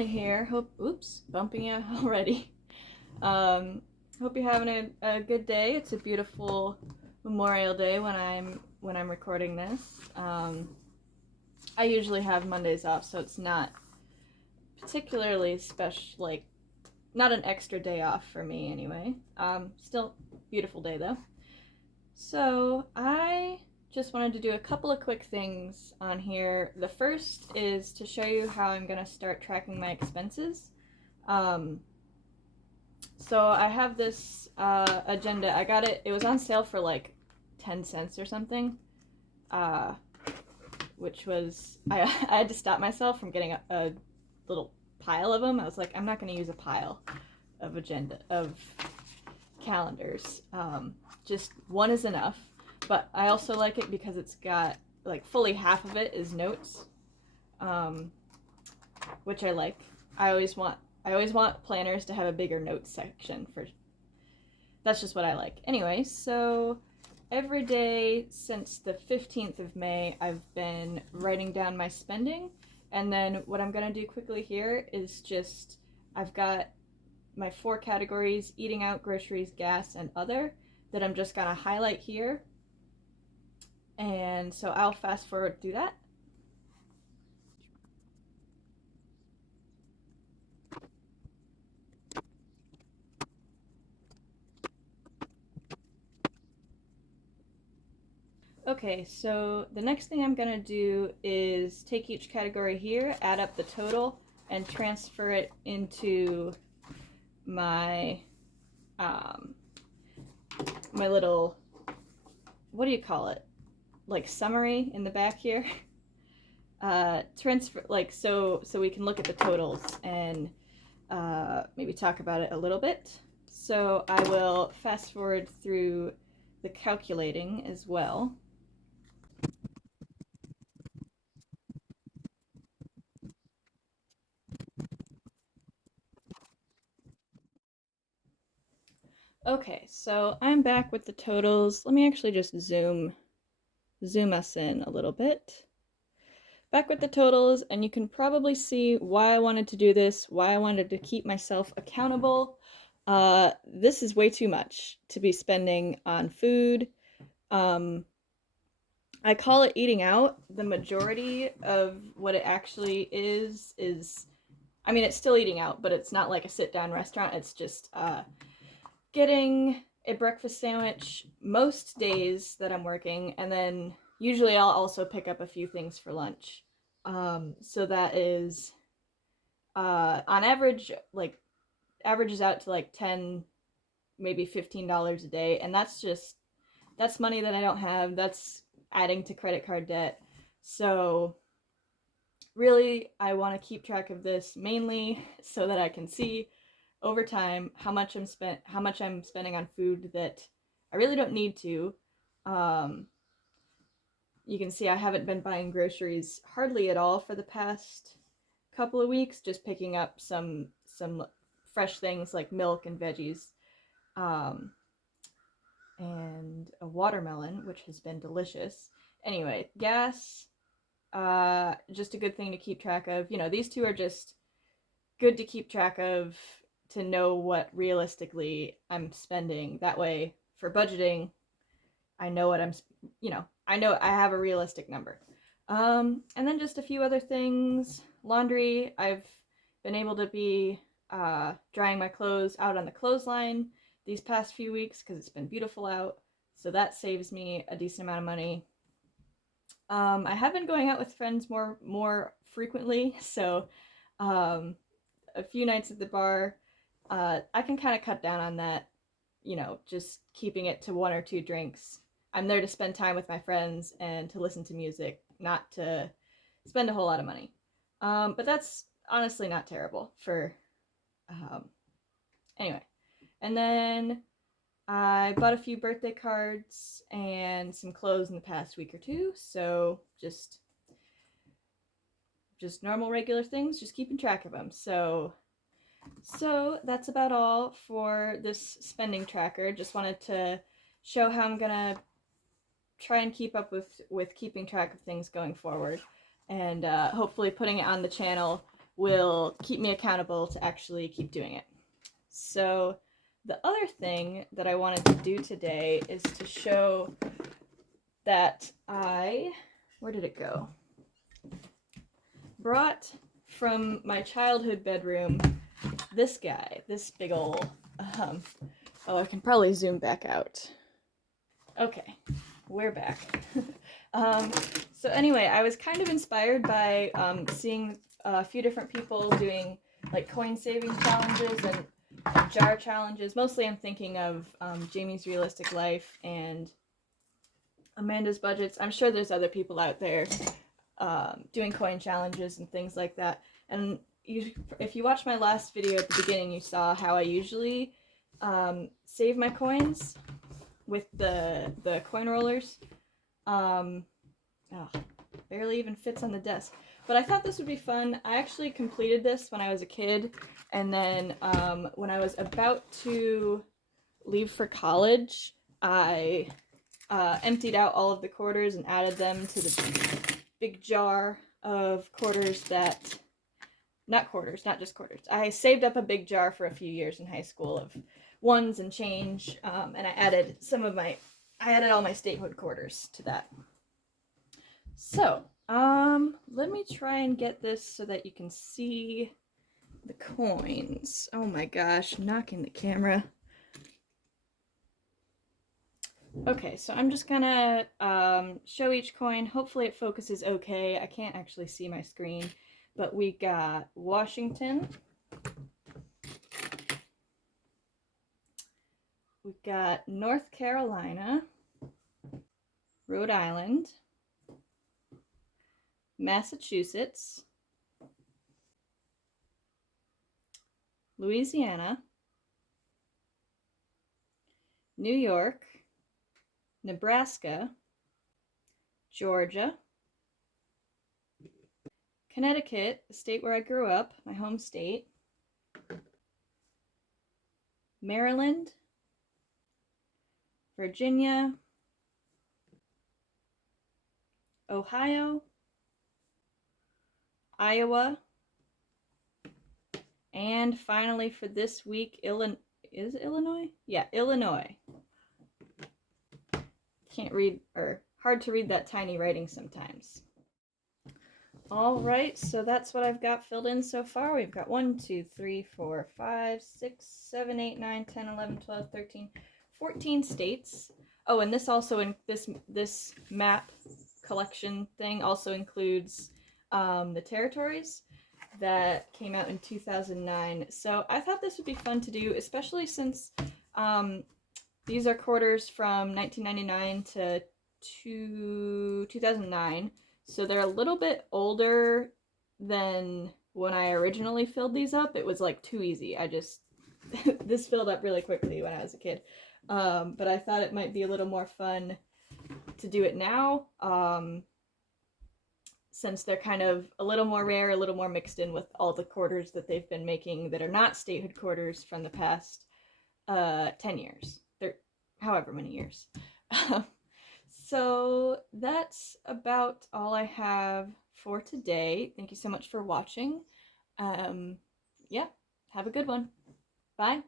Emily here. Oops, bumping you already. Um, Hope you're having a good day. It's a beautiful Memorial Day when I'm recording this. I usually have Mondays off, so it's not particularly special, like not an extra day off for me anyway. Still beautiful day though. So I just wanted to do a couple of quick things on here. The first is to show you how I'm gonna start tracking my expenses. Um, so I have this agenda. I got it. It was on sale for like 10 cents or something, uh, which was I had to stop myself from getting a little pile of them. I was like, I'm not going to use a pile of calendars. Just one is enough. But I also like it because it's got like fully half of it is notes, um, which I like. I always want planners to have a bigger notes section for. That's just what I like. Anyway, so every day since the 15th of May, I've been writing down my spending. And then what I'm going to do quickly here is just, I've got my 4 categories: eating out, groceries, gas, and other, that I'm just going to highlight here. And so I'll fast forward through that. Okay, so the next thing I'm gonna do is take each category here, add up the total, and transfer it into my um, my little, what do you call it? Like summary in the back here. Transfer, like, so we can look at the totals and maybe talk about it a little bit. So I will fast forward through the calculating as well. Okay, so I'm back with the totals. Let me actually just zoom us in a little bit. Back with the totals, and you can probably see why I wanted to do this, why I wanted to keep myself accountable. This is way too much to be spending on food. Um, I call it eating out. The majority of what it actually is, I mean, it's still eating out, but it's not like a sit down restaurant. It's just getting a breakfast sandwich most days that I'm working, and then usually I'll also pick up a few things for lunch. So that is on average, like, averages out to like 10, maybe $15 a day, and that's money that I don't have. That's adding to credit card debt. So really, I want to keep track of this mainly so that I can see over time how much I'm spending on food that I really don't need to. Um, you can see I haven't been buying groceries hardly at all for the past couple of weeks, just picking up some fresh things like milk and veggies, um, and a watermelon, which has been delicious. Anyway, gas, just a good thing to keep track of. These two are just good to keep track of, to know what realistically I'm spending. That way, for budgeting, I know what I know I have a realistic number. And then just a few other things. Laundry, I've been able to be drying my clothes out on the clothesline these past few weeks because it's been beautiful out. So that saves me a decent amount of money. I have been going out with friends more frequently, so a few nights at the bar. I can kind of cut down on that, just keeping it to 1 or 2 drinks. I'm there to spend time with my friends and to listen to music, not to spend a whole lot of money. But that's honestly not terrible for. Um, anyway. And then I bought a few birthday cards and some clothes in the past week or two, so just normal regular things, just keeping track of them. So that's about all for this spending tracker. Just wanted to show how I'm gonna try and keep up with keeping track of things going forward, and hopefully putting it on the channel will keep me accountable to actually keep doing it. So the other thing that I wanted to do today is to show that where did it go? Brought from my childhood bedroom this guy, this big old, oh, I can probably zoom back out. Okay, we're back. So anyway, I was kind of inspired by seeing a few different people doing like coin saving challenges and jar challenges. Mostly I'm thinking of Jamie's Realistic Life and Amanda's Budgets. I'm sure there's other people out there doing coin challenges and things like that. And if you watched my last video at the beginning, you saw how I usually save my coins with the coin rollers. Barely even fits on the desk. But I thought this would be fun. I actually completed this when I was a kid, and then when I was about to leave for college, I emptied out all of the quarters and added them to the big jar of quarters that, not just quarters. I saved up a big jar for a few years in high school of ones and change, and I added all my statehood quarters to that. So, let me try and get this so that you can see the coins. Oh my gosh, knocking the camera. Okay, so I'm just gonna show each coin. Hopefully it focuses okay. I can't actually see my screen, but we got Washington. We've got North Carolina, Rhode Island, Massachusetts, Louisiana, New York, Nebraska, Georgia, Connecticut, the state where I grew up, my home state, Maryland, Virginia, Ohio, Iowa, and finally for this week, Illinois? Yeah, Illinois. Can't read, or hard to read that tiny writing sometimes. All right, so that's what I've got filled in so far. We've got 1, 2, 3, 4, 5, 6, 7, 8, 9, 10, 11, 12, 13, 14 states. Oh, and this also this map collection thing also includes the territories that came out in 2009. So I thought this would be fun to do, especially since these are quarters from 1999 to 2009. So they're a little bit older than when I originally filled these up. It was like too easy. This filled up really quickly when I was a kid. But I thought it might be a little more fun to do it now, since they're kind of a little more rare, a little more mixed in with all the quarters that they've been making that are not statehood quarters from the past 10 years. However many years. So that's about all I have for today. Thank you so much for watching. Yeah, have a good one. Bye.